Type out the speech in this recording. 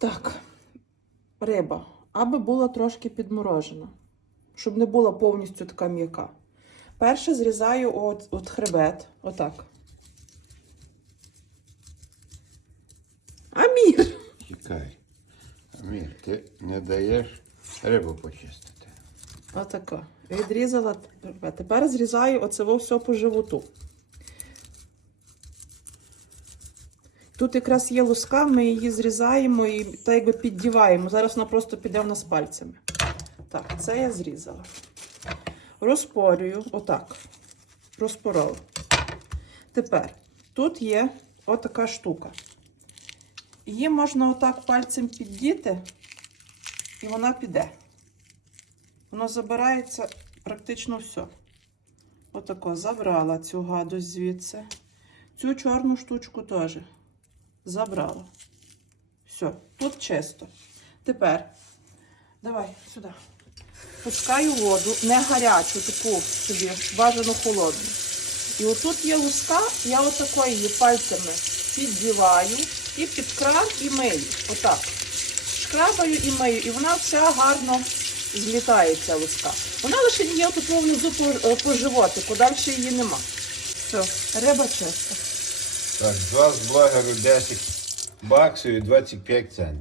Так, риба, аби була трошки підморожена, щоб не була повністю така м'яка. Перше зрізаю от, от хребет, отак. Амір! Чекай. Амір, ти не даєш рибу почистити. Отако. Відрізала. Тепер зрізаю оце все по животу. Тут якраз є луска, ми її зрізаємо і так якби піддіваємо. Зараз вона просто піде в нас пальцями. Так, це я зрізала. Розпорюю, отак. Розпорола. Тепер тут є отака штука. Її можна отак пальцем піддіти, і вона піде. Воно забирається практично все. Отако забрала цю гадость звідси. Цю чорну штучку теж забрала. Все, тут чисто. Тепер давай сюди. Пускаю воду, не гарячу, таку собі, бажано холодну. І отут є луска, я отако її пальцями піддіваю і під кран і мию. Отак. Шкрабаю і мию, і вона вся гарно злітає ця луска. Вона лише є тут внизу по, е, по животику, далі її нема. Все, риба чиста. Так, два з блогеру 10 баксів і 25 центів.